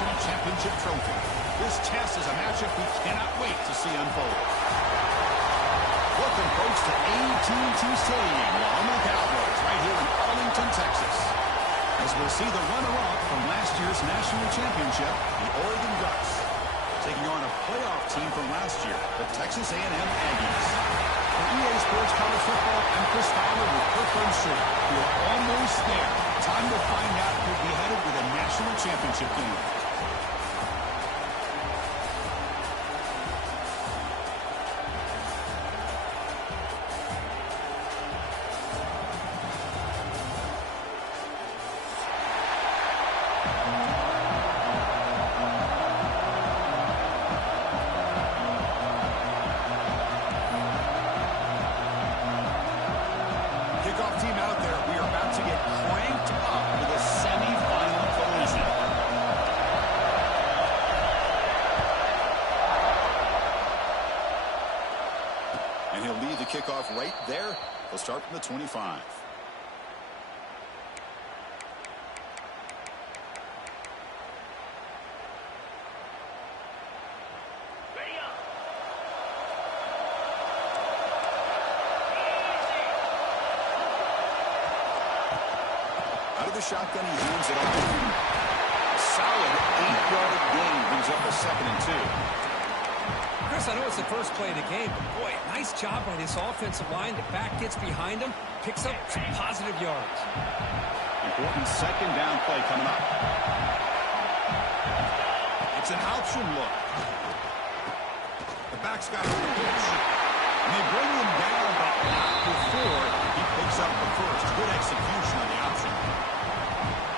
national championship trophy. This test is a matchup we cannot wait to see unfold. Welcome, folks, to AT&T Stadium, the home of the Cowboys, right here in Arlington, Texas. As we'll see the runner-up from last year's national championship, the Oregon Ducks, taking on a playoff team from last year, the Texas A&M Aggies. For EA Sports College Football, I'm Chris Fowler with Kirk Herbstreit. We're almost there. Time to find out who'll be headed to the national championship game. Kickoff team out there. We are about to get cranked up with a semifinal collision. And he'll lead the kickoff right there. He'll start from the 25. Shotgun, he hands it off. Solid 8-yard gain, brings up a 2nd and 2. Chris, I know it's the first play of the game, but boy, nice job by this offensive line. The back gets behind him, picks up some positive yards. Important 2nd down play coming up. It's an option look. The back's got it on the pitch. And they bring him down, but not before he picks up the first. Good execution on the option.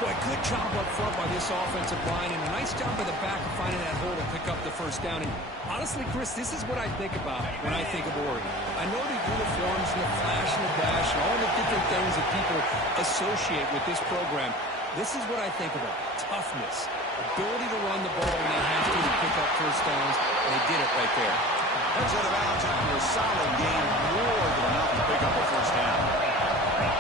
Boy, good job up front by this offensive line, and a nice job by the back of finding that hole to pick up the first down. And honestly, Chris, this is what I think about when I think of Oregon. I know the uniforms and the flash and the dash and all the different things that people associate with this program. This is what I think about. Toughness, ability to run the ball when they have to pick up first downs, and they did it right there. That's out of bounds after a solid game, more than enough to pick up a first down.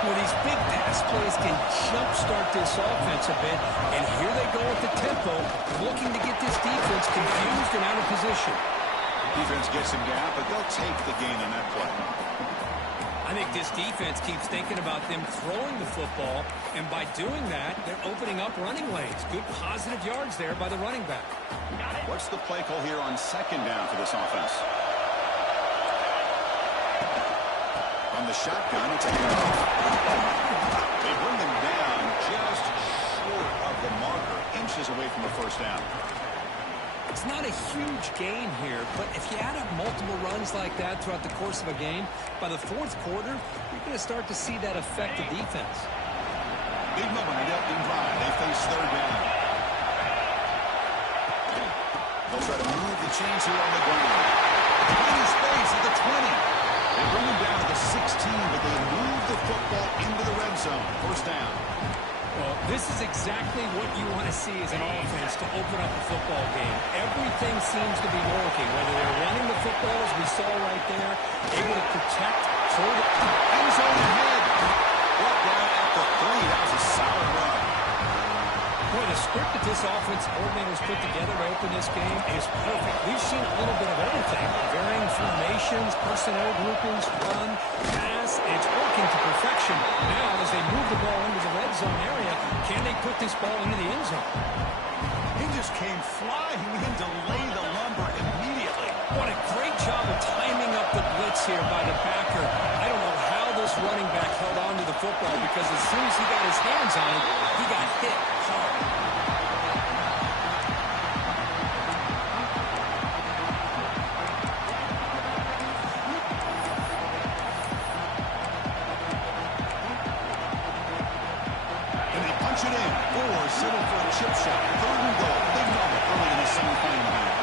Well, these big pass plays can jumpstart this offense a bit, and here they go with the tempo, looking to get this defense confused and out of position. Defense gets some gap, but they'll take the gain on that play. I think this defense keeps thinking about them throwing the football, and by doing that, they're opening up running lanes. Good positive yards there by the running back. What's the play call here on 2nd down for this offense? From the shotgun, it's a they bring him down just short of the marker, inches away from a first down. It's not a huge gain here, but if you add up multiple runs like that throughout the course of a game, by the 4th quarter, you're going to start to see that affect the defense. Big moment in the opening drive. They face 3rd down. They'll try to move the chains here on the ground. Tiny space at the 20. They bring him down to the 16, but they move the football into the red zone. First down. Well, this is exactly what you want to see as an offense to open up a football game. Everything seems to be working, whether they're running the football, as we saw right there, able to protect, throw the end zone ahead. Brought down at the 3. That was a solid run. Boy, the script that this offense coordinator's put together to open this game is perfect. We've seen a little bit of everything. Varying formations, personnel groupings, run, pass. It's working to perfection. Now, as they move the ball into the red zone area, can they put this ball into the end zone? He just came flying in to lay the lumber immediately. What a great job of timing up the blitz here by the backer. I don't know how this running back held on to the football, because as soon as he got his hands on it, he got hit hard. And they punch it in, or settle for a chip shot. 3rd and goal. Big moment early in the semifinal game.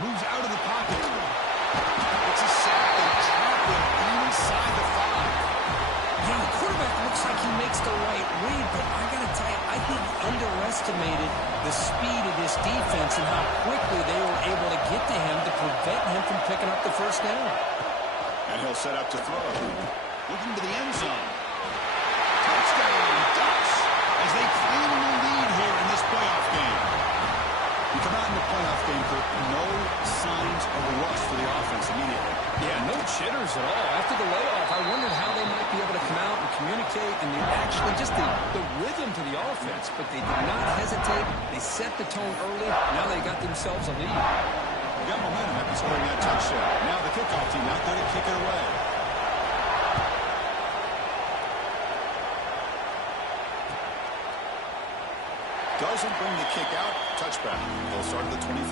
Moves out of the pocket. It's a sack and tackling inside the 5. Yeah, the quarterback looks like he makes the right read, but I got to tell you, I think he underestimated the speed of this defense and how quickly they were able to get to him to prevent him from picking up the first down. And he'll set up to throw. Looking to the end zone. Touchdown, Ducks. as they claim the lead here in this playoff game. You come out in the playoff game, Kirk, no signs of a rush for the offense immediately. Yeah, no jitters at all. After the layoff, I wondered how they might be able to come out and communicate and actually just the rhythm to the offense. But they did not hesitate. They set the tone early. Now they got themselves a lead. They got momentum after scoring that touchdown. Now the kickoff team out there to kick it away. Doesn't bring the kick out. Touchback. They'll start at the 25.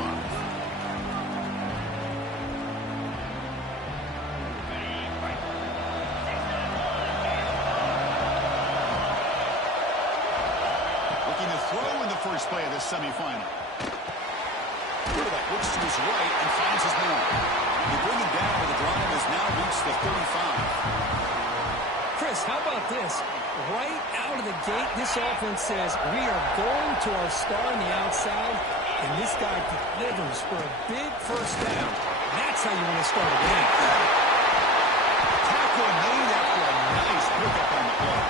Looking to throw in the first play of this semifinal. Quarterback looks to his right and finds his man. They bring him down where the drive has now reached the 35. Chris, how about this? Right out of the gate, this offense says, we are going to our star on the outside, and this guy delivers for a big first down. That's how you want to start a game. Tackle made after a nice pickup on the play.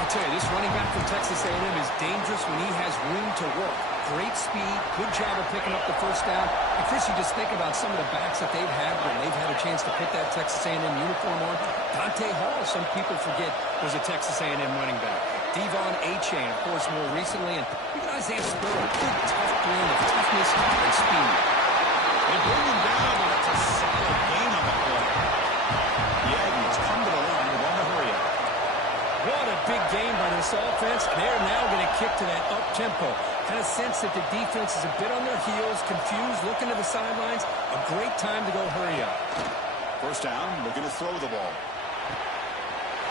I'll tell you, this running back from Texas A&M is dangerous when he has room to work. Great speed, good job of picking up the first down. And Chris, you just think about some of the backs that they've had when they've had a chance to put that Texas A&M uniform on. Dante Hall, some people forget, was a Texas A&M running back. Devon Achane, of course, more recently. And even Isaiah Spiller, good, tough blend of toughness and speed. They bring him down, but it's a solid gain on the play. The Aggies come to the line and want to hurry up. What a big game by this offense. They're now going to kick to that up-tempo. Kind of sense that the defense is a bit on their heels, confused, looking to the sidelines. A great time to go hurry up. First down, looking to throw the ball.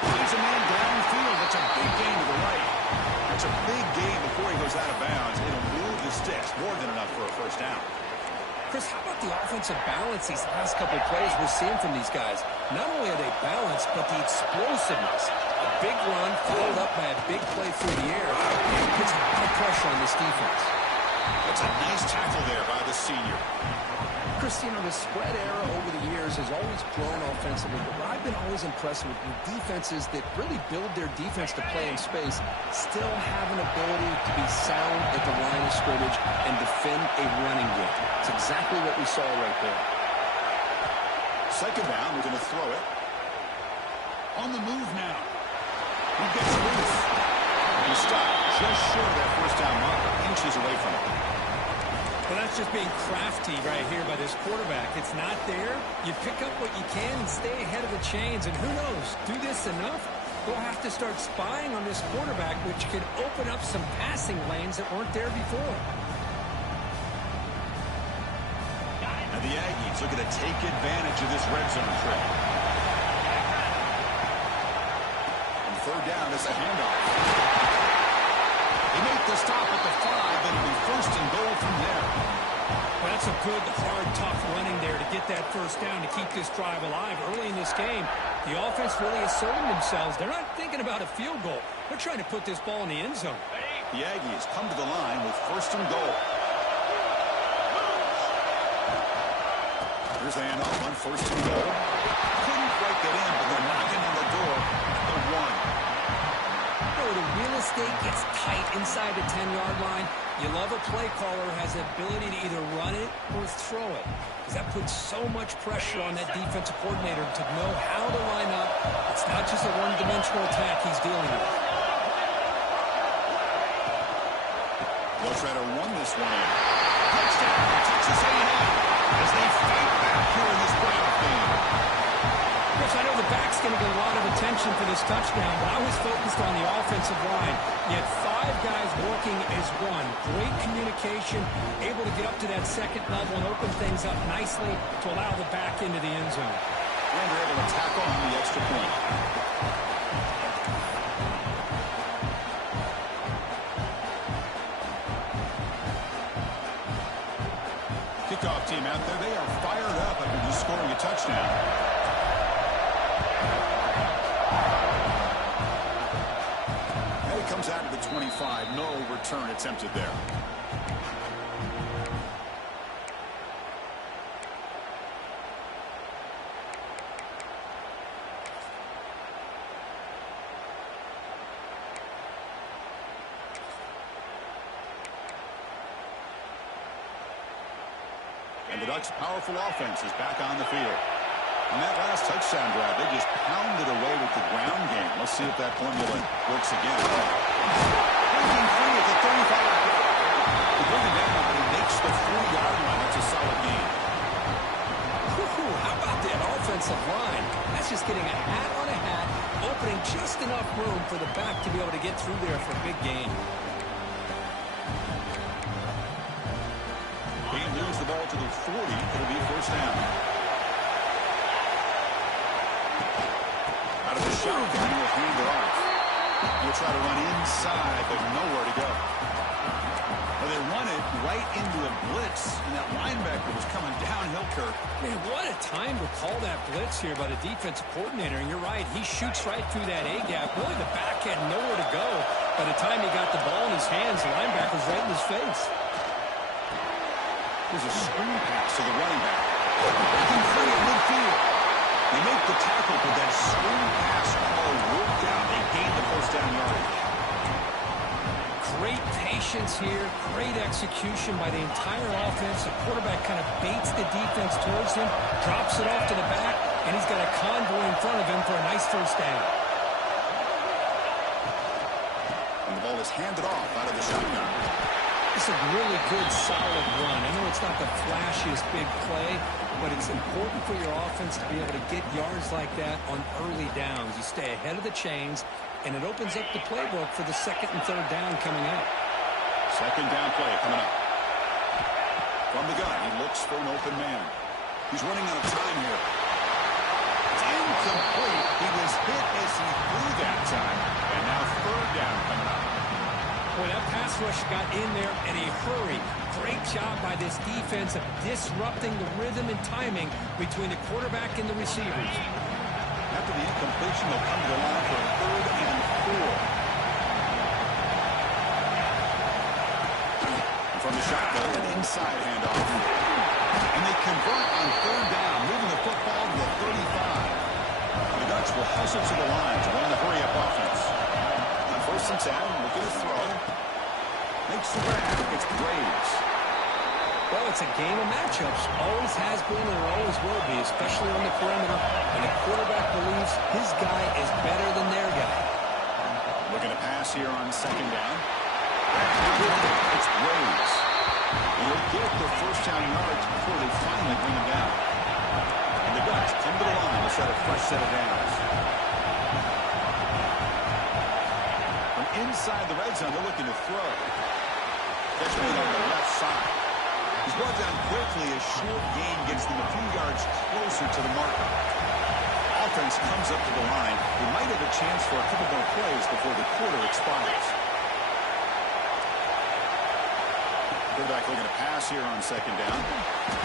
Finds a man downfield. That's a big gain to the right. That's a big gain before he goes out of bounds. It'll move the sticks. More than enough for a first down. Chris, how about the offensive balance these last couple of plays we're seeing from these guys? Not only are they balanced, but the explosiveness. A big run followed up by a big play through the air. It puts a lot of pressure on this defense. That's a nice tackle there by the senior. Chris, you know, the spread era over the years has always grown offensively, but what I've been always impressed with defenses that really build their defense to play in space still have an ability to be sound at the line of scrimmage and defend a running game. It's exactly what we saw right there. Second down, we're going to throw it. On the move now. He gets loose. And he stopped just short of that first down marker, inches away from it. Well, that's just being crafty right here by this quarterback. It's not there. You pick up what you can and stay ahead of the chains. And who knows, do this enough, we'll have to start spying on this quarterback, which could open up some passing lanes that weren't there before. Now the Aggies looking to take advantage of this red zone trip. And third down is a handoff. They make the stop at the 5, then it'll be first and goal from there. Well, that's a good, hard, tough running there to get that first down to keep this drive alive. Early in this game, the offense really asserting themselves. They're not thinking about a field goal. They're trying to put this ball in the end zone. The Aggies come to the line with first and goal. Here's the handoff on first and goal. Couldn't quite get in, but they're knocking on the door at the 1. The real estate gets tight inside the 10-yard line. You love a play caller who has the ability to either run it or throw it, because that puts so much pressure on that defensive coordinator to know how to line up. It's not just a one-dimensional attack he's dealing with. They'll try to run this one in. Touchdown, Texas A&M, as they fight back here in this playoff game. Chris, I know the back's going to get a lot of attention for this touchdown, but I was focused on the offensive line. You had 5 guys working as one. Great communication, able to get up to that second level and open things up nicely to allow the back into the end zone. And they're able to tackle on the extra point. Kickoff team out there, they are fired up after just scoring a touchdown. Comes out of the 25. No return attempted there. the Ducks' powerful offense is back on the field. On that last touchdown drive, they just pounded away with the ground game. Let's see if that formula works again. Breaking free at the 35. They bring him down, but he makes the 40-yard line. That's a solid gain. How about that offensive line? That's just getting a hat on a hat, opening just enough room for the back to be able to get through there for a big gain. He moves the ball to the 40. It'll be first down. Out of the shotgun, he'll hand it off. He'll try to run inside, but nowhere to go. Well, they run it right into a blitz, and that linebacker was coming downhill, Kirk. Man, what a time to call that blitz here by the defensive coordinator. And you're right, he shoots right through that A-gap. Really, the back had nowhere to go. By the time he got the ball in his hands, the linebacker's right in his face. There's a screen pass to the running back. Breaking free at midfield. They make the tackle, but that screen pass call worked out. They gained the first down yardage. Great patience here, great execution by the entire offense. The quarterback kind of baits the defense towards him, drops it off to the back, and he's got a convoy in front of him for a nice first down. And the ball is handed off out of the shotgun. It's a really good, solid run. I know it's not the flashiest big play, but it's important for your offense to be able to get yards like that on early downs. You stay ahead of the chains, and it opens up the playbook for the second and third down coming up. Second down play coming up. From the gun, he looks for an open man. He's running out of time here. It's incomplete. He was hit as he threw that time. And now third down coming up. Boy, that pass rush got in there in a hurry. Great job by this defense of disrupting the rhythm and timing between the quarterback and the receivers. After the incompletion, they'll come to the line for a 3rd and 4. From the shotgun, an inside handoff. And they convert on 3rd down, moving the football to the 35. The Ducks will hustle to the line to run the hurry-up offense. On 1st and 10, looking to throw. Makes the grab. It's Braves. Well, it's a game of matchups. Always has been and always will be, especially on the perimeter. And the quarterback believes his guy is better than their guy. Looking to pass here on 2nd down. It's Braves. He'll get the first down yards before they finally bring him down. And the Ducks come to the line to set a fresh set of downs. From inside the red zone, they're looking to throw. That's made on the left side. He's brought down quickly. A short gain gets them a few yards closer to the marker. Offense comes up to the line. They might have a chance for a couple more plays before the quarter expires. Quarterback looking to pass here on 2nd down.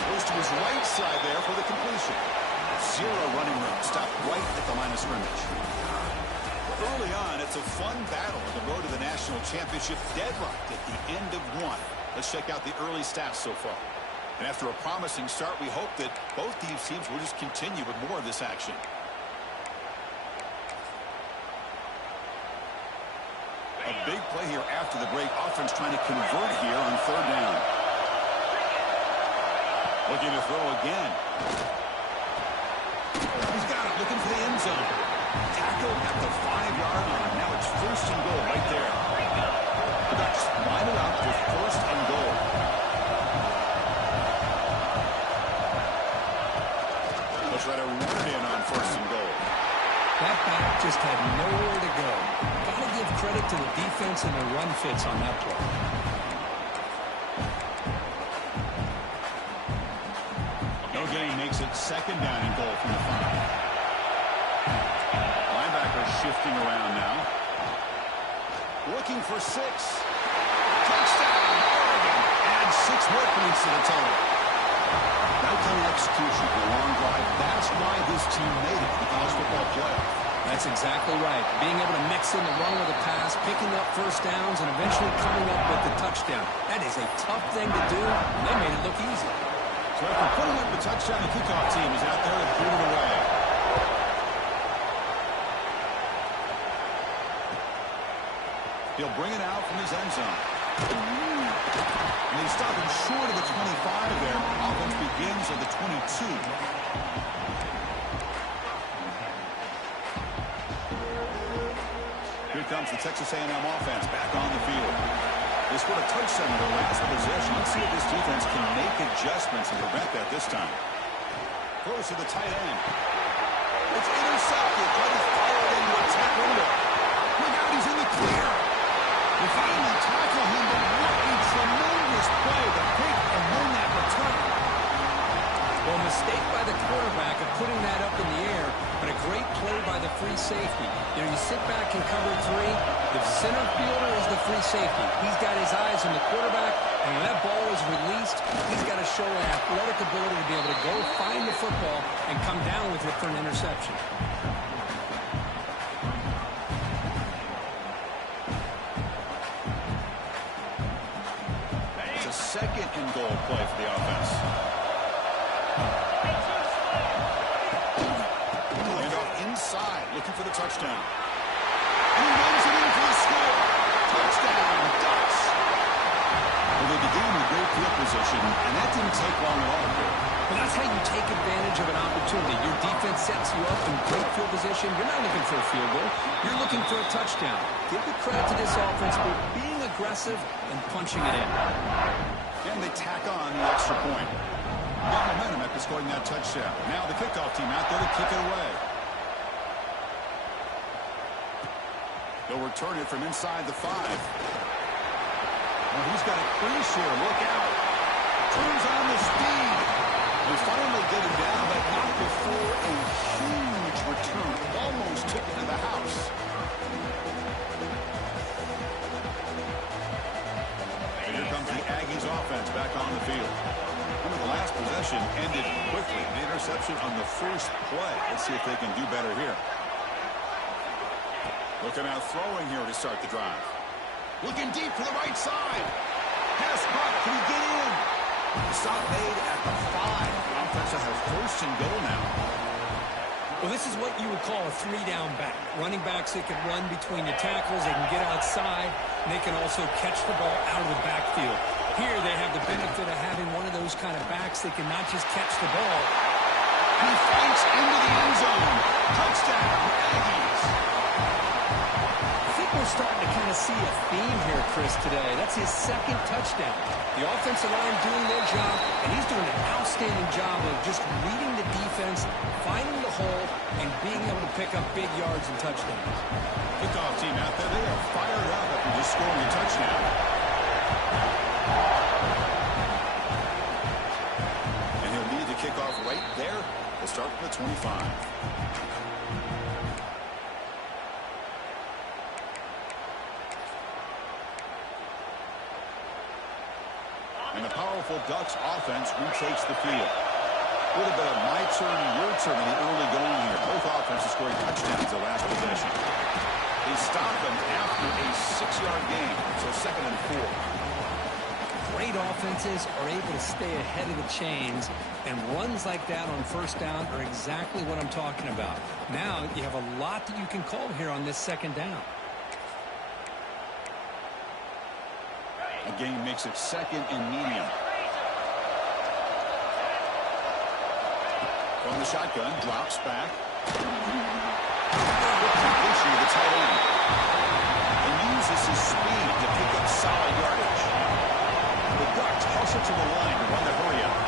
Goes to his right side there for the completion. 0 running room. Stopped right at the line of scrimmage. Early on, it's a fun battle on the road to the national championship, deadlocked at the end of 1. Let's check out the early stats so far. And after a promising start, we hope that both these teams will just continue with more of this action. A big play here after the break. Offense trying to convert here on 3rd down. Looking to throw again. He's got it, looking for the end zone. Tackle at the 5-yard line. Now it's 1st and goal right there. The Ducks line it up with 1st and goal. They'll try to run it in on 1st and goal. That back just had nowhere to go. Got to give credit to the defense and their run fits on that play. No gain makes it 2nd down and goal from the 5. Linebacker shifting around now. Looking for 6. Touchdown, Oregon. Add 6 more points to the total. Right-down execution for a long drive. That's why this team made it to the college football playoff. That's exactly right. Being able to mix in the run with the pass, picking up first downs, and eventually coming up with the touchdown. That is a tough thing to do, and they made it look easy. So after putting up the touchdown, the kickoff team is out there to put it away. He'll bring it out from his end zone. And they stop him short of the 25 there. Offense begins at the 22. Here comes the Texas A&M offense back on the field. They scored a touchdown in their last possession. Let's see if this defense can make adjustments and prevent that this time. Throws to the tight end. It's intercepted. Trying to fire it into a tap window. Look out, he's in the clear. They finally tackle him, but what a tremendous play to pick and win that return. Well, mistake by the quarterback of putting that up in the air, but a great play by the free safety. You know, you sit back and cover three. The center fielder is the free safety. He's got his eyes on the quarterback, and when that ball is released, he's got to show an athletic ability to be able to go find the football and come down with it for an interception. It's a second and goal play for the offense. Inside, looking for the touchdown. And he runs it in for the score. Touchdown, Ducks. Well, they began with great field position, and that didn't take long at all here. Well, that's how you take advantage of an opportunity. Your defense sets you up in great field position. You're not looking for a field goal. You're looking for a touchdown. Give the credit to this offense for being aggressive and punching it in. And they tack on the extra point. Got momentum after scoring that touchdown. Now the kickoff team out there to kick it away. They'll return it from inside the 5. Well, he's got a crease here. Look out. Turns on the speed. They finally get him down, but not before a huge return. Almost took it to the house. And here comes the Aggies offense back on the field. Remember, the last possession ended quickly. The interception on the first play. Let's see if they can do better here. Looking out throwing here to start the drive. Looking deep to the right side. Pass back. Can he get in? Stop made at the 5. The offense has a first and goal now. Well, this is what you would call a 3-down back. Running backs that can run between the tackles. They can get outside. And they can also catch the ball out of the backfield. Here they have the benefit of having one of those kind of backs that can not just catch the ball. He fights into the end zone. Touchdown, Aggies. We're starting to kind of see a theme here, Chris, today. That's his second touchdown. The offensive line doing their job, and he's doing an outstanding job of just reading the defense, finding the hole, and being able to pick up big yards and touchdowns. Kickoff team out there. They are fired up after just scoring a touchdown. And he'll lead the kickoff right there. We'll start from the 25. And the powerful Ducks offense retakes the field. A little bit of my turn, your turn in the early going here. Both offenses scoring touchdowns the last possession. They stop them after a 6-yard gain, so 2nd and 4. Great offenses are able to stay ahead of the chains, and runs like that on first down are exactly what I'm talking about. Now you have a lot that you can call here on this 2nd down. The game makes it 2nd and medium. From the shotgun, drops back. Completion to the tight end. And uses his speed to pick up solid yardage. The Ducks hustle to the line to run the hurry up.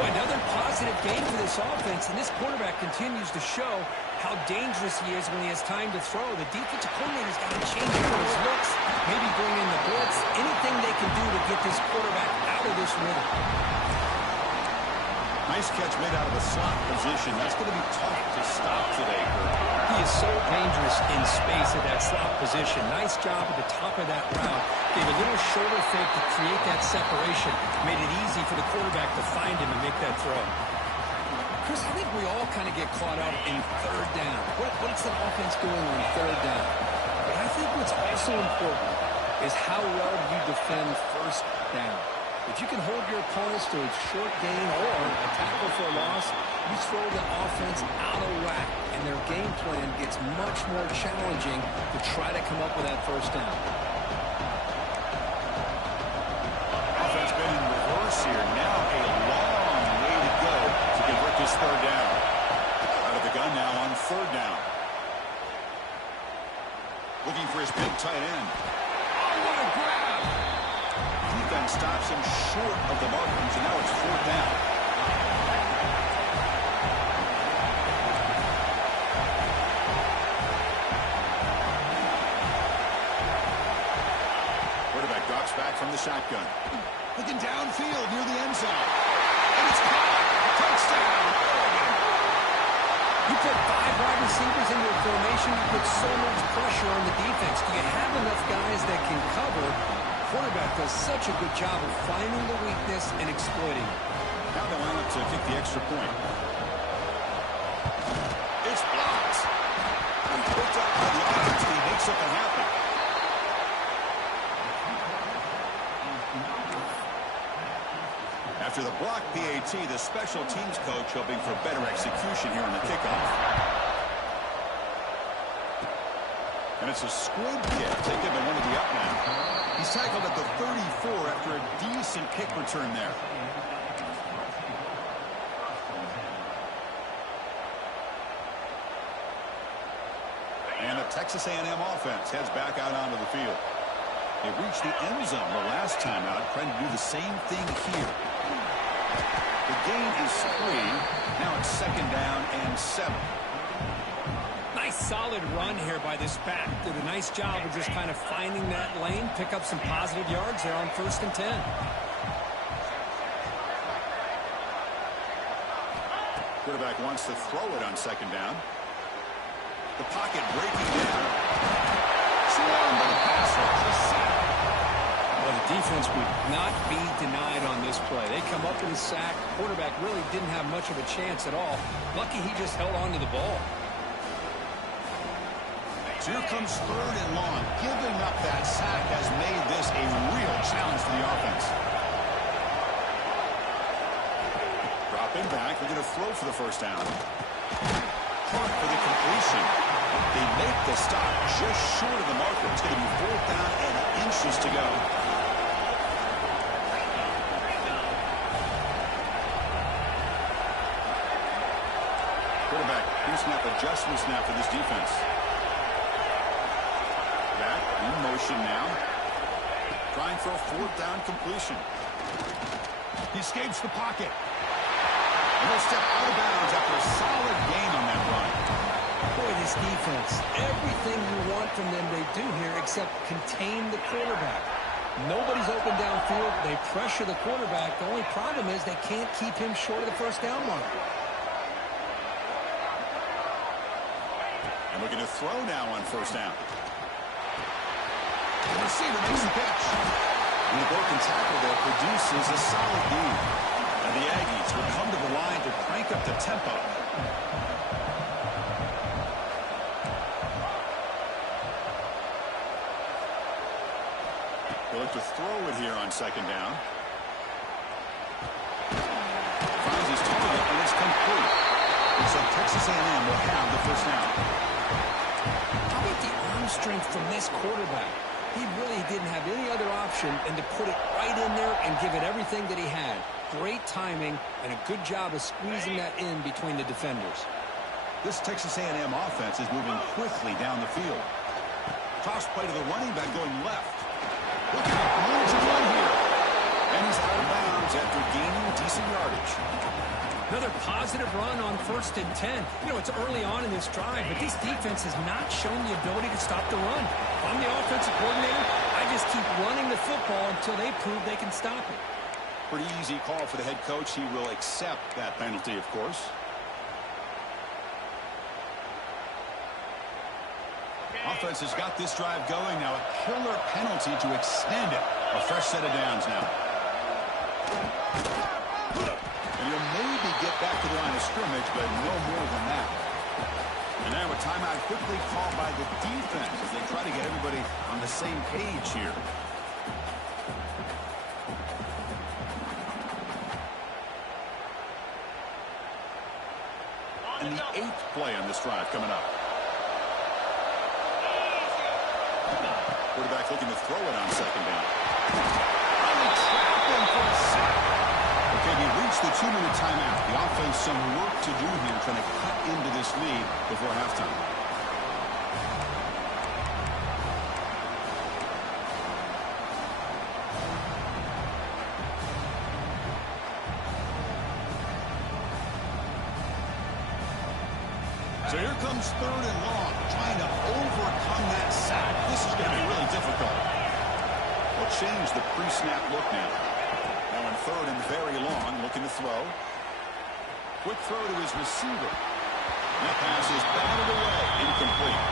Well, another positive game for this offense, and this quarterback continues to show how dangerous he is when he has time to throw. The defensive coordinator's got to change his looks, maybe bring in the blitz, anything they can do to get this quarterback out of this rhythm. Nice catch made out of the slot position. That's going to be tough to stop today, Kurt. He is so dangerous in space at that slot position. Nice job at the top of that route. Gave a little shoulder fake to create that separation. Made it easy for the quarterback to find him and make that throw. Chris, I think we all kind of get caught up in 3rd down. What's the offense doing on 3rd down? But I think what's also important is how well you defend 1st down. If you can hold your opponents to a short gain or a tackle for a loss, you throw the offense out of whack, and their game plan gets much more challenging to try to come up with that 1st down. third down. Out of the gun now on third down. Looking for his big tight end. Oh, what a grab! Defense stops him short of the markers, and now it's fourth down. Quarterback drops back from the shotgun. Looking downfield near the end zone. And it's caught. Touchdown, Oregon. You put 5 wide receivers into a formation, you put so much pressure on the defense. Do you have enough guys that can cover? Quarterback does such a good job of finding the weakness and exploiting it. Now they line up to kick the extra point. It's blocked. And picked up by the offense, and he makes something happen. After the block PAT, the special teams coach hoping for better execution here on the kickoff. And it's a squib kick taken to one of the up men. He's tackled at the 34 after a decent kick return there. And the Texas A&M offense heads back out onto the field. They reached the end zone the last time out, trying to do the same thing here. The gain is 3. Now it's second down and 7. Nice solid run here by this back. Did a nice job of just kind of finding that lane, pick up some positive yards there on 1st and 10. Quarterback wants to throw it on second down. The pocket breaking down. Swarmed by the passer. Well, the defense would not be denied on this play. They come up with a sack. Quarterback really didn't have much of a chance at all. Lucky he just held on to the ball. So here comes third and long. Giving up that sack has made this a real challenge for the offense. Dropping back. They're going to throw for the first down. Caught for the completion. They make the stop just short of the marker. It's going to be fourth down and inches to go. Quarterback, pre-snap adjustments now for this defense. Back in motion now. Trying for a fourth down completion. He escapes the pocket. And he'll step out of bounds after a solid gain on that run. Boy, this defense, everything you want from them they do here except contain the quarterback. Nobody's open downfield. They pressure the quarterback. The only problem is they can't keep him short of the first down marker. And we're going to throw now on first down. The receiver makes the catch. And the broken tackle there produces a solid lead. And the Aggies will come to the line to crank up the tempo. They'll look to throw it here on second down. Finds his target, and it's complete. And so Texas A&M will have the first down. How about the arm strength from this quarterback? He really didn't have any other option than to put it right in there and give it everything that he had. Great timing and a good job of squeezing that in between the defenders. This Texas A&M offense is moving quickly down the field. Toss play to the running back going left. Looking at room to run here. And he's out of bounds after gaining decent yardage. Another positive run on 1st and 10. You know, it's early on in this drive, but this defense has not shown the ability to stop the run. If I'm the offensive coordinator, I just keep running the football until they prove they can stop it. Pretty easy call for the head coach. He will accept that penalty, of course. Offense has got this drive going. Now a killer penalty to extend it. A fresh set of downs now. And he'll maybe get back to the line of scrimmage, but no more than that. And now a timeout quickly called by the defense as they try to get everybody on the same page here. And the 8th play on this drive coming up. Quarterback looking to throw it on second down. Only trapped him for a sack. Okay, we reached the 2-minute timeout. The offense some work to do here trying to cut into this lead before halftime. So here comes 3rd and long, trying to overcome that sack. This is going to be really difficult. We'll change the pre-snap look now. Now in 3rd and very long, looking to throw. Quick throw to his receiver. That pass is batted away, incomplete.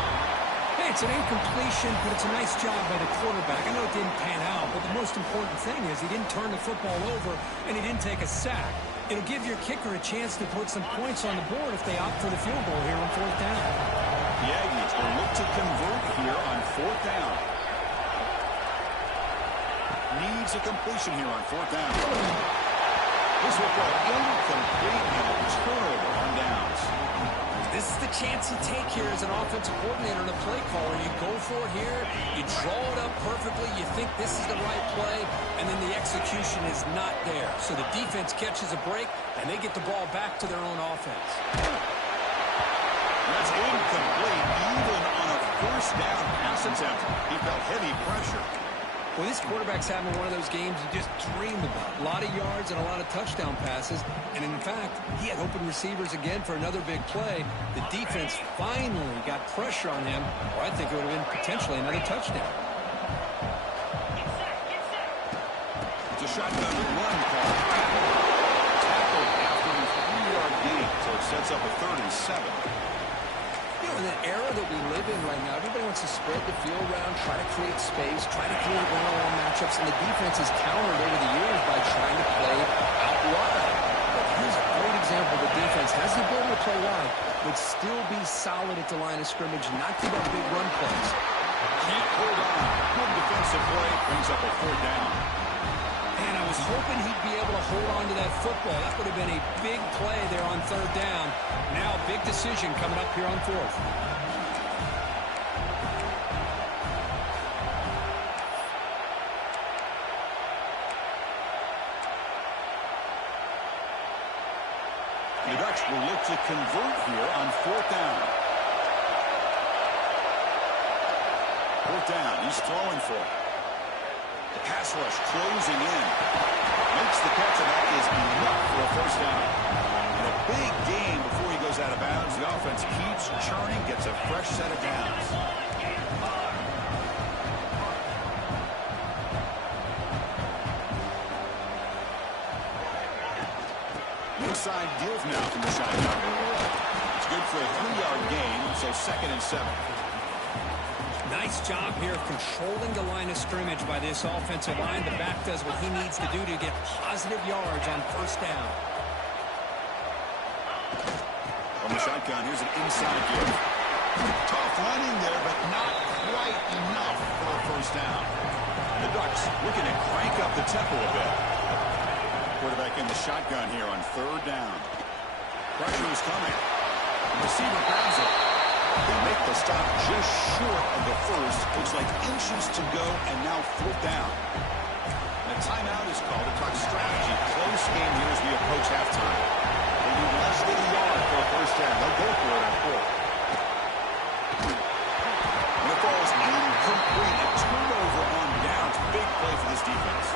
Hey, it's an incompletion, but it's a nice job by the quarterback. I know it didn't pan out, but the most important thing is he didn't turn the football over and he didn't take a sack. It'll give your kicker a chance to put some points on the board if they opt for the field goal here on 4th down. The Aggies will look to convert here on 4th down. Needs a completion here on 4th down. This will go incomplete and a turnover on downs. This is the chance you take here as an offensive coordinator and a play caller. You go for it here, you draw it up perfectly, you think this is the right play, and then the execution is not there. So the defense catches a break, and they get the ball back to their own offense. That's incomplete, even on a 1st down pass attempt. He felt heavy pressure. Well, this quarterback's having one of those games you just dreamed about. A lot of yards and a lot of touchdown passes. And in fact, he had open receivers again for another big play. The defense finally got pressure on him, or I think it would have been potentially another touchdown. It's a shotgun run call. Tackled after a 3-yard gain, so it sets up a 3rd and 7. In the era that we live in right now, everybody wants to spread the field around, try to create space, try to create one-on-one matchups, and the defense has countered over the years by trying to play out wide. But here's a great example. The defense has the ability to play wide, but still be solid at the line of scrimmage, not give up big run plays. Can't hold on. Good defensive play brings up a 4th down. And I was hoping he'd be able to hold on to that football. That would have been a big play there on 3rd down. Now a big decision coming up here on 4th. The Ducks will look to convert here on 4th down. 4th down, he's throwing for it. The pass rush closing in. Makes the catch, and that is enough for a 1st down. And a big gain before he goes out of bounds. The offense keeps churning, gets a fresh set of downs. Inside deals now from the shotgun. It's good for a 3-yard gain, so 2nd and 7. Nice job here of controlling the line of scrimmage by this offensive line. The back does what he needs to do to get positive yards on 1st down. From the shotgun, here's an inside give. Tough running there, but not quite enough for a 1st down. The Ducks looking to crank up the tempo a bit. Quarterback in the shotgun here on 3rd down. Pressure is coming. The receiver grabs it. They make the stop just short of the 1st. Looks like inches to go, and now 4th down. The timeout is called to talk strategy. Close game here as we approach halftime. They need less than a yard for a 1st down. They'll go for it on 4th. And the ball is incomplete. A turnover on downs. Big play for this defense.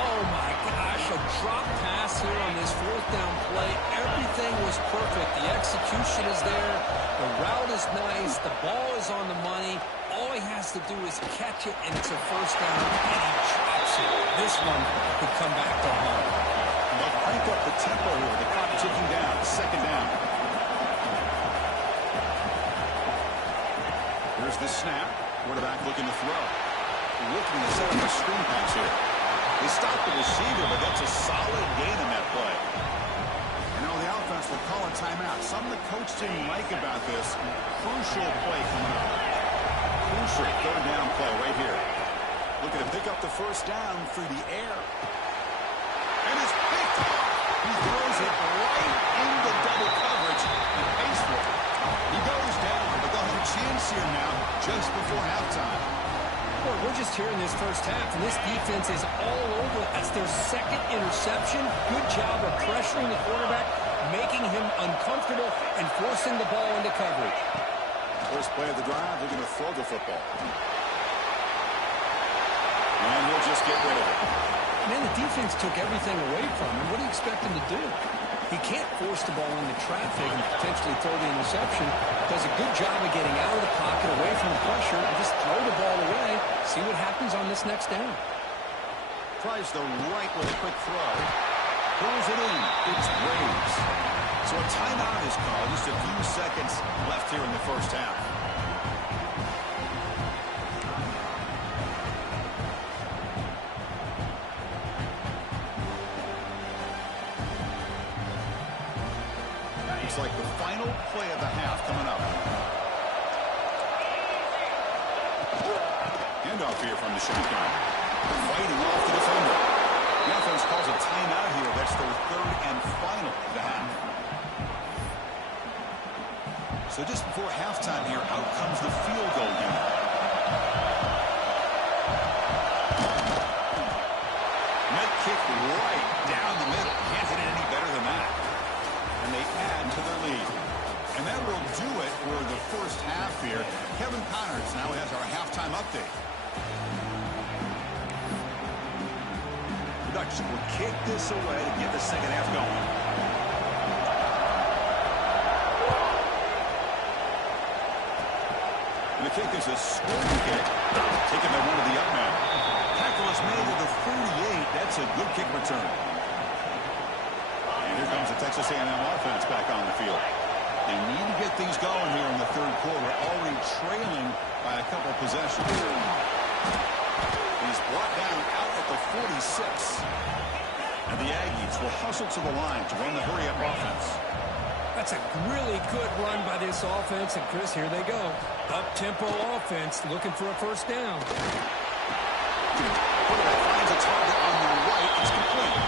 Oh, my gosh, a drop pass here on this 4th down play. Everything was perfect. The execution is there. The route is nice. The ball is on the money. All he has to do is catch it, and it's a 1st down, and he drops it. This one could come back to home. They'll crank up the tempo here. The clock ticking down. 2nd down. Here's the snap. Quarterback looking to throw. Looking to set up a screen pass here. They stop the receiver, but that's a solid gain in that play. You know, the offense will call a timeout. Something the coach didn't like about this. Crucial play coming up. Crucial 3rd down play right here. Looking to pick up the 1st down through the air. And it's picked up. He throws it right into double coverage and pays for it. He goes down, but they'll have a chance here now just before halftime. Boy, we're just here in this first half, and this defense is all over. That's their second interception. Good job of pressuring the quarterback, making him uncomfortable, and forcing the ball into coverage. First play of the drive, they're going to throw the football. And he'll just get rid of it. Man, the defense took everything away from him. What do you expect him to do? He can't force the ball into traffic and potentially throw the interception. Does a good job of getting out of the pocket, away from the pressure, and just throw the ball away. See what happens on this next down. Tries the right with a quick throw. Pulls it in. It's Braves. So a timeout is called. Just a few seconds left here in the first half. Looks like the final play of the half coming up. Handoff here from the shotgun. Fighting off the defender. The offense calls a timeout here. That's their third and final of the half. So just before halftime here, out comes the field goal unit. Net kick right down the middle. Can't hit it any better than that. And they add to their lead. And that will do it for the first half here. Kevin Connors now has our halftime update. The Ducks will kick this away to get the second half going. And the kick is a scoring kick. Taken by one of the up men. Tackle is made to the 48. That's a good kick return. Here comes the Texas A&M offense back on the field. They need to get things going here in the third quarter, already trailing by a couple possessions. He's brought down out at the 46. And the Aggies will hustle to the line to run the hurry-up offense. That's a really good run by this offense. And, Chris, here they go. Up-tempo offense looking for a first down. Quarterback finds a target on the right. It's complete.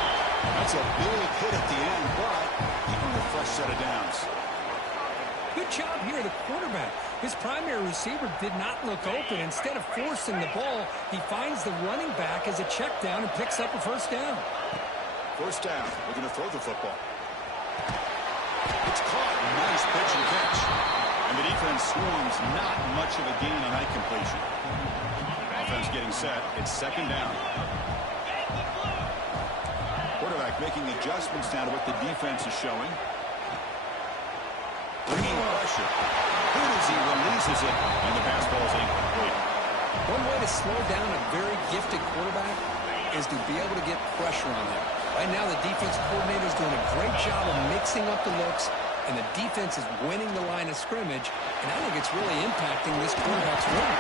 That's a big hit at the end, but even with a fresh set of downs. Good job here, the quarterback. His primary receiver did not look open. Instead of forcing the ball, he finds the running back as a check down and picks up a first down. First down. We're going to throw the football. It's caught. Nice pitch and catch. And the defense swarms. Not much of a gain on that completion. Offense getting set. It's second down. Quarterback making adjustments now to what the defense is showing. Bringing pressure. Good as he releases it, and the pass ball is incomplete. One way to slow down a very gifted quarterback is to be able to get pressure on him. Right now, the defensive coordinator is doing a great job of mixing up the looks, and the defense is winning the line of scrimmage, and I think it's really impacting this quarterback's run.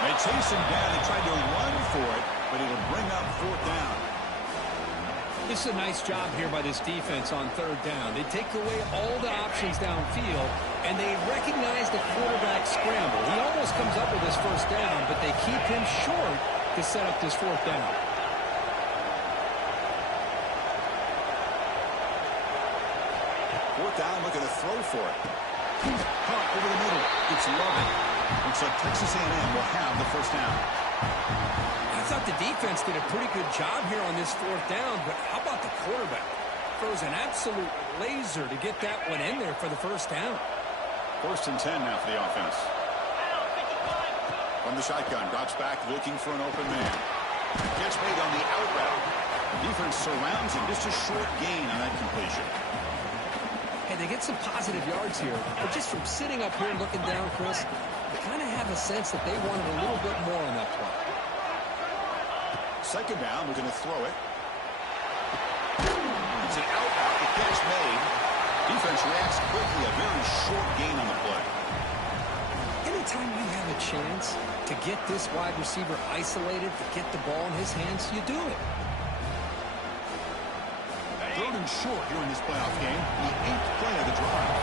They chase him down. They tried to run for it, but it'll bring up fourth down. This is a nice job here by this defense on third down. They take away all the options downfield, and they recognize the quarterback scramble. He almost comes up with his first down, but they keep him short to set up this fourth down. Fourth down, looking to throw for it. Caught over the middle. It's Lovett. Looks like Texas A&M will have the first down. I thought the defense did a pretty good job here on this fourth down, but how about the quarterback? Throws an absolute laser to get that one in there for the first down. First and 10 now for the offense. From the shotgun, drops back looking for an open man. Catch made on the out route. Defense surrounds him. Just a short gain on that completion. Hey, they get some positive yards here, but just from sitting up here looking down, Chris, I kind of have a sense that they wanted a little bit more on that play. Second down, we're going to throw it. It's an out route. The catch made. Defense reacts quickly. A very short gain on the play. Anytime you have a chance to get this wide receiver isolated, to get the ball in his hands, you do it. Third and short here in this playoff game. The 8th play of the drive.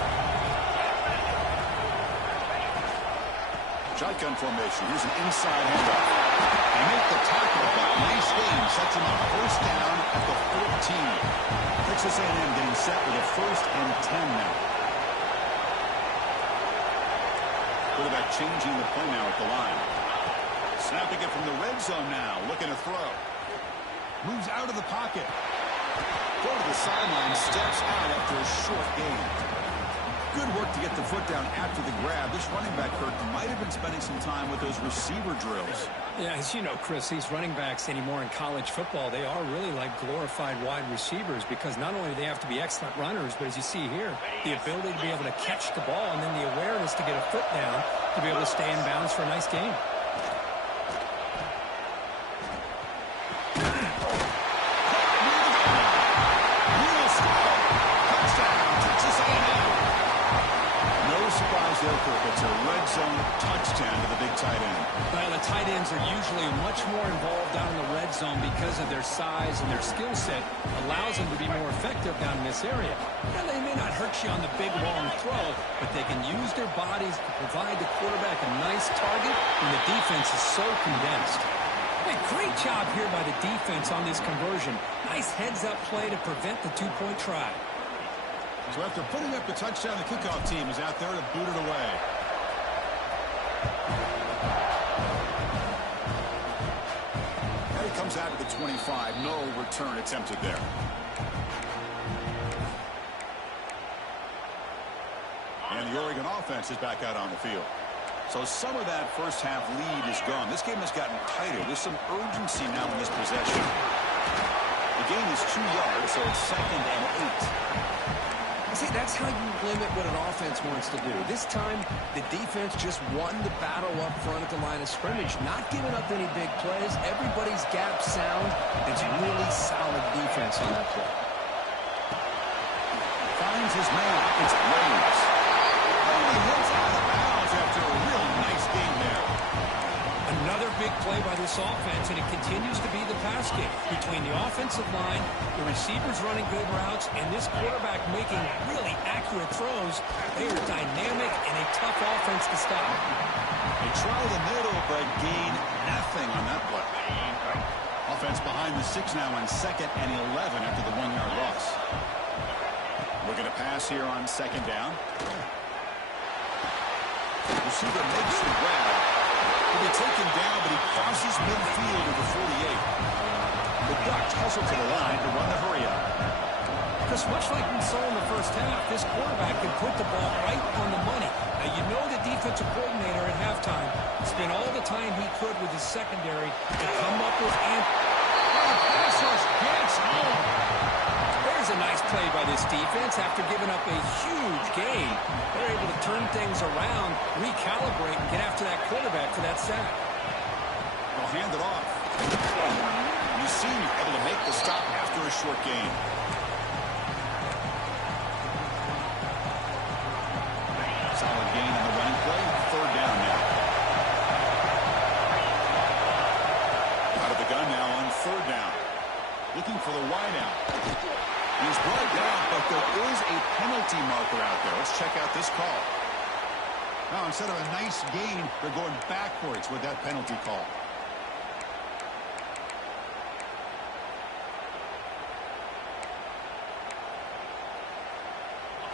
Shotgun formation. Here's an inside handoff. They make the tackle, but nice gain. Sets him up first down at the 14. Texas A&M getting set with a first and 10 now. Quarterback changing the play now at the line. Snapping it from the red zone now. Looking to throw. Moves out of the pocket. Go to the sideline. Steps out after a short gain. Good work to get the foot down after the grab. This running back, Kurt, might have been spending some time with those receiver drills. Yeah, as you know, Chris, these running backs anymore in college football, they are really like glorified wide receivers because not only do they have to be excellent runners, but as you see here, the ability to be able to catch the ball and then the awareness to get a foot down to be able to stay in bounds for a nice gain. It's a red zone touchdown to the big tight end. Well, the tight ends are usually much more involved down in the red zone because of their size and their skill set allows them to be more effective down in this area. Now, they may not hurt you on the big, long throw, but they can use their bodies to provide the quarterback a nice target when the defense is so condensed. Hey, great job here by the defense on this conversion. Nice heads-up play to prevent the two-point try. So after putting up the touchdown, the kickoff team is out there to boot it away. And he comes out to the 25. No return attempted there. And the Oregon offense is back out on the field. So some of that first half lead is gone. This game has gotten tighter. There's some urgency now in this possession. The gain is 2 yards, so it's 2nd and 8. See, that's how you limit what an offense wants to do. This time, the defense just won the battle up front at the line of scrimmage, not giving up any big plays. Everybody's gap sound. It's really solid defense on that play. Finds his man. It's Williams. Only hits out of bounds after a real nice game there. Another big play by this offense, and it continues to be the pass game between the offensive line, the receivers running good routes, and this quarterback making really accurate throws. They are dynamic and a tough offense to stop. They try the middle, but gain nothing on that play. Offense behind the 6 now on 2nd and 11 after the 1-yard loss. Looking to pass here on 2nd down. Receiver makes the grab. He'll be taken down, but he crosses midfield to the 48. The Ducks hustle to the line to run the hurry-up. Because much like we saw in the first half, this quarterback can put the ball right on the money. Now, you know the defensive coordinator at halftime spent all the time he could with his secondary to come up with the pass rush gets home. There's a nice play by this defense after giving up a huge gain. They're able to turn things around, recalibrate, and get after that quarterback for that sack. They'll hand it off. You see him able to make the stop after a short gain. Solid gain on the running play. 3rd down now. Out of the gun now on 3rd down. Looking for the wideout. He's brought down, but there is a penalty marker out there. Let's check out this call. Now, instead of a nice gain, they're going backwards with that penalty call.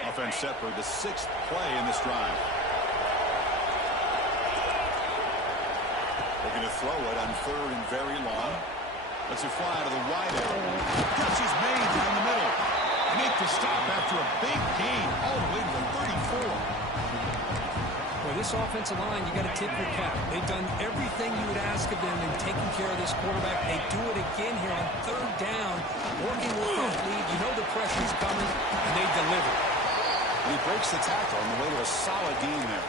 Offense set for the 6th play in this drive. They're going to throw it on 3rd and very long. Lets it fly to the wide area. Catch is made down the middle. They make the stop after a big gain all the way to the 34. Well, this offensive line, you got to tip your cap. They've done everything you would ask of them in taking care of this quarterback. They do it again here on 3rd down, working with that lead. You know the pressure's coming, and they deliver. And he breaks the tackle on the way to a solid gain there.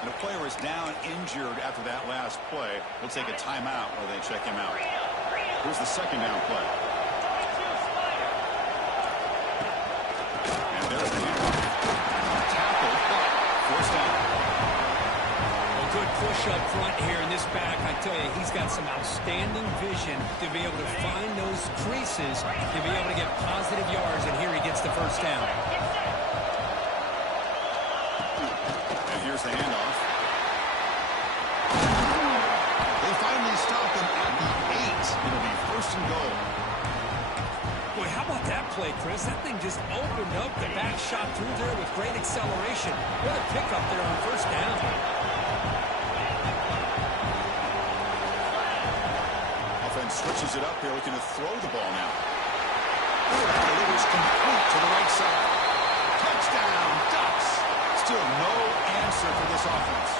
And the player is down injured after that last play. We'll take a timeout while they check him out. Here's the 2nd down play. And there's the tackle, but 4th down. A good push up front here in this back. I tell you, he's got some outstanding vision to be able to find those creases, to be able to get positive yards, and here he gets the 1st down. Here's the handoff. They finally stop him at the 8. It'll be 1st and goal. Boy, how about that play, Chris? That thing just opened up. The back shot through there with great acceleration. What a pickup there on 1st down. switches it up here, looking to throw the ball now. Delivers complete to the right side. Touchdown, Ducks. Still no answer for this offense.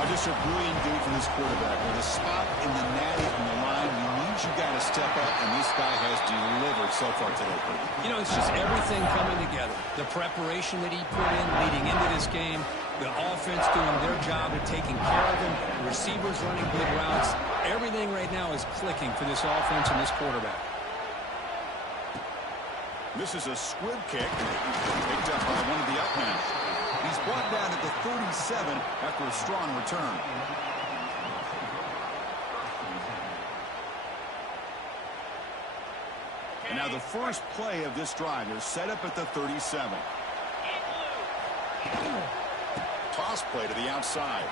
Now just a brilliant game from this quarterback. With a spot in the natty from the line, he means you got to step up, and this guy has delivered so far today. You know, it's just everything coming together. The preparation that he put in leading into this game, the offense doing their job of taking care of him, the receivers running good routes. Everything right now is clicking for this offense and this quarterback. This is a squib kick, picked up by one of the up men. He's brought down at the 37 after a strong return. And now the first play of this drive is set up at the 37. Toss play to the outside.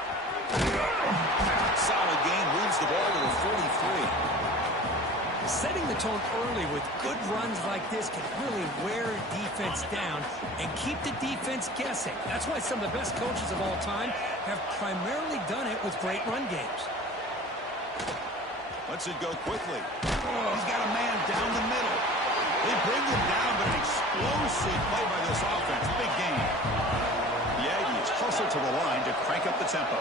Solid gain, moves the ball to the 43. Setting the tone early with good runs like this can really wear defense down and keep the defense guessing. That's why some of the best coaches of all time have primarily done it with great run games. Lets it go quickly. Oh, he's got a man down the middle. They bring him down, but an explosive play by this offense. Big game. The Aggies hustle to the line to crank up the tempo.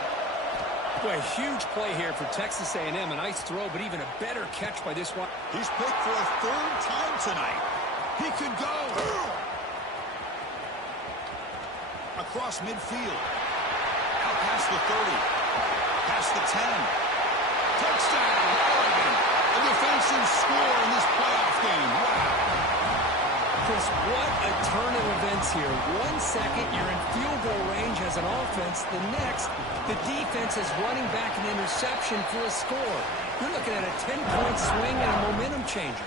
Boy, a huge play here for Texas A&M. A nice throw, but even a better catch by this one. He's picked for a third time tonight. He could go. Across midfield. Out past the 30. Past the 10. Touchdown, Oregon. A defensive score in this playoff game. Wow. Chris, what a turn of events here. 1 second, you're in field goal range as an offense. The next, the defense is running back an interception for a score. You're looking at a 10-point swing and a momentum changer.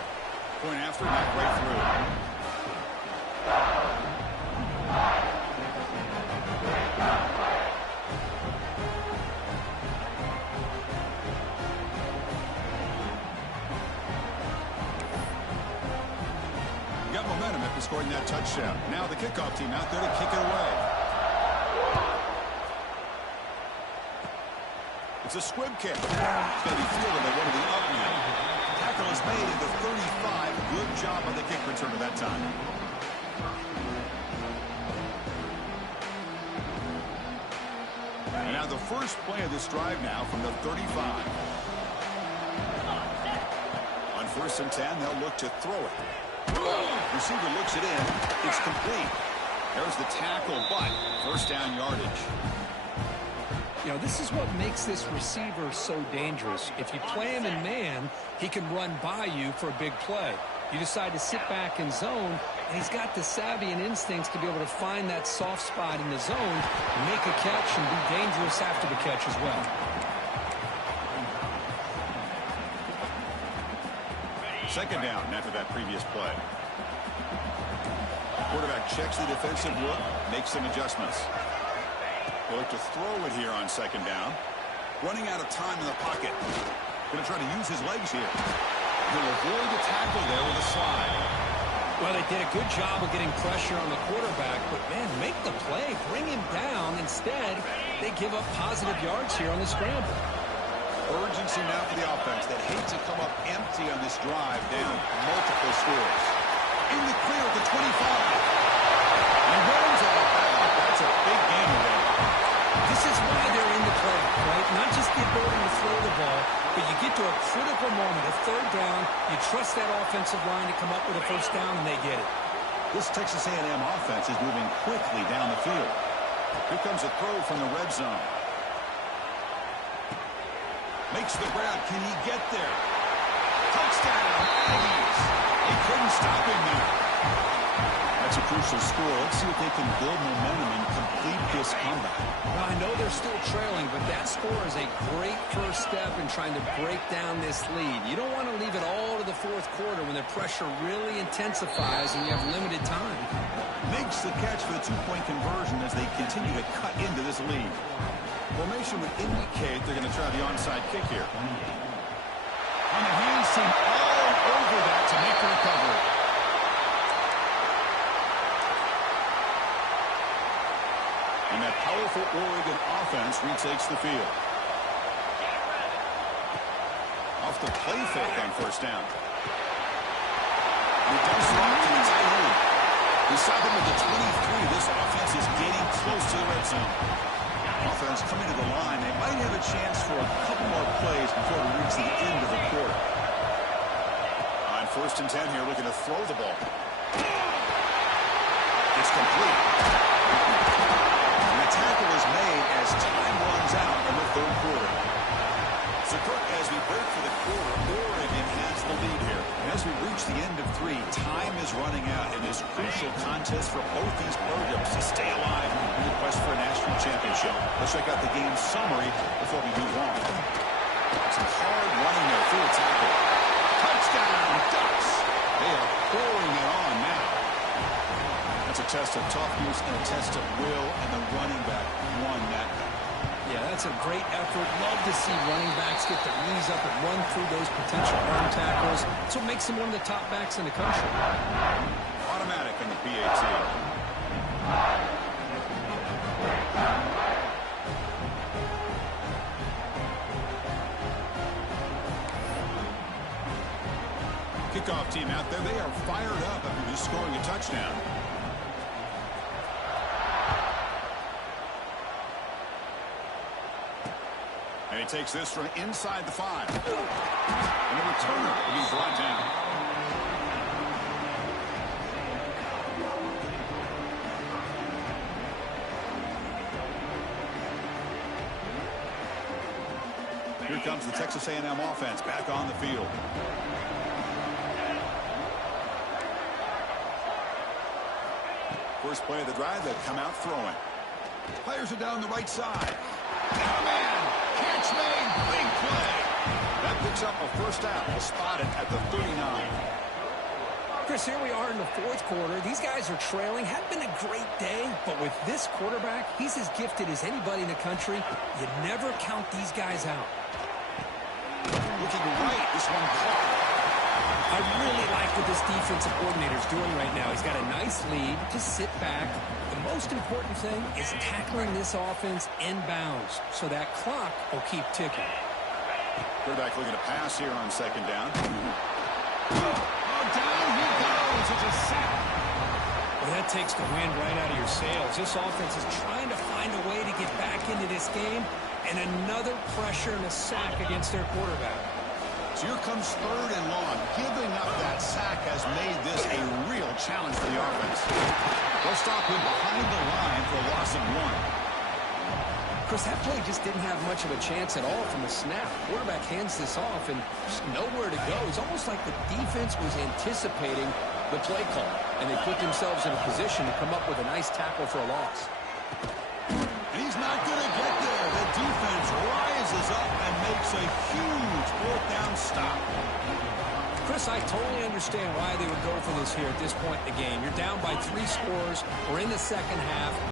Point after, halfway through. Got momentum after scoring that touchdown. Now the kickoff team out there to kick it away. It's a squib kick. It's going to be fielded by one of the up men. Tackle is made at the 35. Good job on the kick return at that time. And now the first play of this drive now from the 35. On 1st and 10, they'll look to throw it. Receiver looks it in. It's complete. There's the tackle, but first down yardage. You know, this is what makes this receiver so dangerous. If you play him in man, he can run by you for a big play. You decide to sit back in zone, and he's got the savvy and instincts to be able to find that soft spot in the zone, make a catch, and be dangerous after the catch as well. Second down after that previous play. Quarterback checks the defensive look, makes some adjustments. He'll look to throw it here on second down. Running out of time in the pocket. Going to try to use his legs here. He'll avoid the tackle there with a slide. Well, they did a good job of getting pressure on the quarterback, but, man, make the play. Bring him down. Instead, they give up positive yards here on the scramble. Urgency now for the offense that hate to come up empty on this drive, down multiple scores. In the clear at the 25. And runs out of bounds. That's a big game today. This is why they're in the play, right? Not just the ability to throw the ball, but you get to a critical moment, a third down, you trust that offensive line to come up with a first down, and they get it. This Texas A&M offense is moving quickly down the field. Here comes a throw from the red zone. Makes the grab. Can he get there? Touchdown, Aggies. They couldn't stop him there. That's a crucial score. Let's see if they can build momentum and complete this comeback. Well, I know they're still trailing, but that score is a great first step in trying to break down this lead. You don't want to leave it all to the fourth quarter when the pressure really intensifies and you have limited time. Makes the catch for the two-point conversion as they continue to cut into this lead. Formation would indicate they're going to try the onside kick here. On the hands team all over that to make the recovery. And that powerful Oregon offense retakes the field. Off the play fake on first down. He dumps it off to the tight end. We saw them with the 23. This offense is getting close to the red zone. Offense coming to the line. They might have a chance for a couple more plays before we reach the end of the quarter. On 1st and 10 here, looking to throw the ball. It's complete. And the tackle is made as time runs out in the 3rd quarter. So, Kirk, as we break for the quarter, Oregon has the lead here. And as we reach the end of 3, time is running out in this crucial contest for both these programs to stay alive in the quest for a national championship. Let's check out the game summary before we move on. Some hard running there through a tackle. Touchdown, Ducks! They are pouring it on now. That's a test of toughness and a test of will, and the running back won that. Yeah, that's a great effort. Love to see running backs get their knees up and run through those potential arm tackles. That's what makes him one of the top backs in the country. Automatic in the PAT. Kickoff team out there. They are fired up after just scoring a touchdown. And he takes this from inside the 5. And the returner will be brought down. Here comes the Texas A&M offense back on the field. First play of the drive, they'll come out throwing. Players are down the right side. Oh, man! Catch made! Big play! That picks up a first down. We'll spot it at the 39. Chris, here we are in the 4th quarter. These guys are trailing. Hadn't been a great day, but with this quarterback, he's as gifted as anybody in the country. You never count these guys out. Looking right, this one caught. I really like what this defensive coordinator is doing right now. He's got a nice lead to sit back. The most important thing is tackling this offense inbounds so that clock will keep ticking. Quarterback looking to pass here on 2nd down. Oh, down he goes. It's a sack. Well, that takes the wind right out of your sails. This offense is trying to find a way to get back into this game, and another pressure and a sack against their quarterback. So here comes 3rd and long. Giving up that sack has made this a real challenge for the offense. They'll stop him behind the line for a loss of 1. Chris, that play just didn't have much of a chance at all from the snap. Quarterback hands this off and just nowhere to go. It's almost like the defense was anticipating the play call, and they put themselves in a position to come up with a nice tackle for a loss. And he's not going to get there. The defense rises up and makes a huge 4th down stop. Chris, I totally understand why they would go for this here at this point in the game. You're down by 3 scores. We're in the 2nd half.